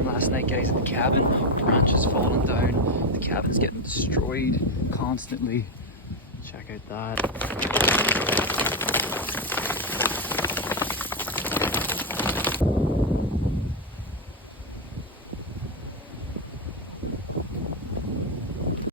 storm last night, guys, at the cabin. Branches falling down. The cabin's getting destroyed constantly. Check out that.